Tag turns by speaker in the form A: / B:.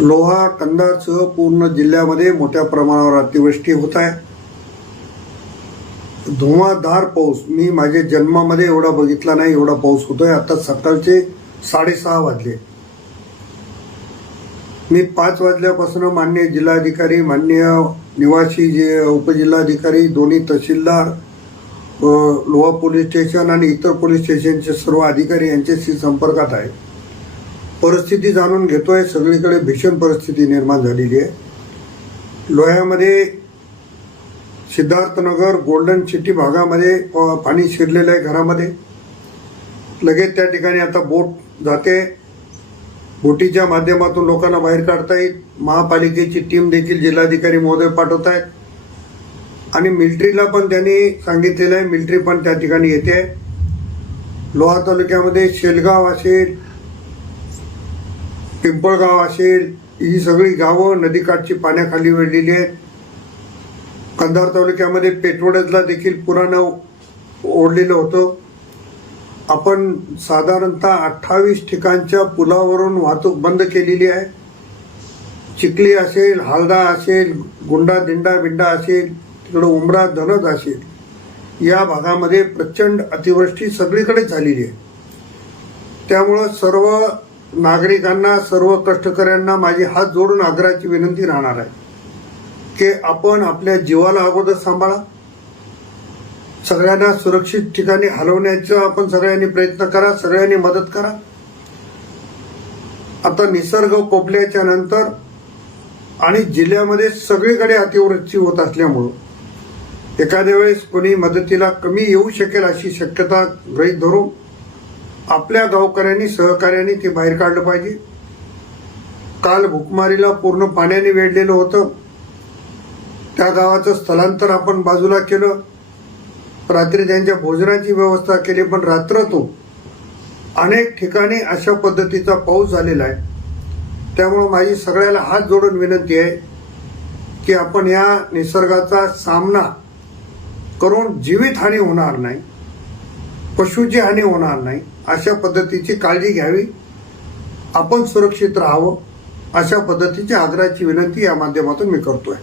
A: लोहा कंधारसह पूर्ण जिल्ह्यामध्ये मोठ्या प्रमाणावर अतिवृष्टी होत आहे. धुवाधार पाऊस. मी माझ्या जन्मामध्ये एवढा बघितला नाही एवढा पाऊस होतोय. आता सकाळचे साडेसहा वाजले. मी पाच वाजल्यापासून मान्य जिल्हाधिकारी मान्य निवासी जे उपजिल्हाधिकारी दोन्ही तहसीलदार लोहा पोलीस स्टेशन आणि इतर पोलीस स्टेशनचे सर्व अधिकारी यांच्याशी संपर्कात आहे. परिस्थिती जाणून घेतोय. सगळीकडे भीषण परिस्थिती निर्माण झालेली आहे. लोह्यामध्ये सिद्धार्थनगर गोल्डन सिटी भागामध्ये प- पाणी शिरलेलं आहे घरामध्ये. लगेच त्या ठिकाणी आता बोट जाते. बोटीच्या माध्यमातून लोकांना बाहेर काढता येईल. महापालिकेची टीम देखील जिल्हाधिकारी महोदय पाठवत आहेत. आणि मिलिटरीला पण त्यांनी सांगितलेलं आहे. मिलिटरी पण त्या ठिकाणी येते. लोहा तालुक्यामध्ये शेलगाव असेल पिंपळगाव असेल ही सगळी गावं नदीकाठची पाण्याखाली वेढलेली आहेत. कंधार तालुक्यामध्ये पेटवडजला देखील पुरानं ओढलेलं होतं. आपण साधारणतः अठ्ठावीस ठिकाणच्या पुलावरून वाहतूक बंद केलेली आहे. चिखली असेल हालदा असेल गुंडा दिंडा बिंडा असेल तिकडं उमरा धनद असेल या भागामध्ये प्रचंड अतिवृष्टी सगळीकडे झालेली आहे. त्यामुळं सर्व नागरिकांना सर्व कष्टकऱ्यांना माझी हात जोडून आग्रहाची विनंती राहणार आहे की आपण आपल्या जीवाला अगोदर सांभाळा. सगळ्यांना सुरक्षित ठिकाणी हलवण्याचा आपण सगळ्यांनी प्रयत्न करा सगळ्यांनी मदत करा. आता निसर्ग कोपल्याच्या नंतर आणि जिल्ह्यामध्ये सगळीकडे अतिवृष्टी होत असल्यामुळं एखाद्या वेळेस कोणी मदतीला कमी येऊ शकेल अशी शक्यता गृहीत धरून आपल्या गावकऱ्यांनी सहकार्याने ते बाहेर काढलं पाहिजे. काल भुकमारीला पूर्ण पाण्याने वेढलेलं होतं. त्या गावाचं स्थलांतर आपण बाजूला केलं. रात्री त्यांच्या भोजनाची व्यवस्था केली पण रात्र तो अनेक ठिकाणी अशा पद्धतीचा पाऊस झालेला आहे. त्यामुळं माझी सगळ्याला हात जोडून विनंती आहे की आपण या निसर्गाचा सामना करून जीवितहानी होणार नाही. पशुची हानी होणार नाही अशा पद्धतीची काळजी घ्यावी. आपण सुरक्षित राहावं अशा पद्धतीची आग्रहाची विनंती या माध्यमातून मी करतोय.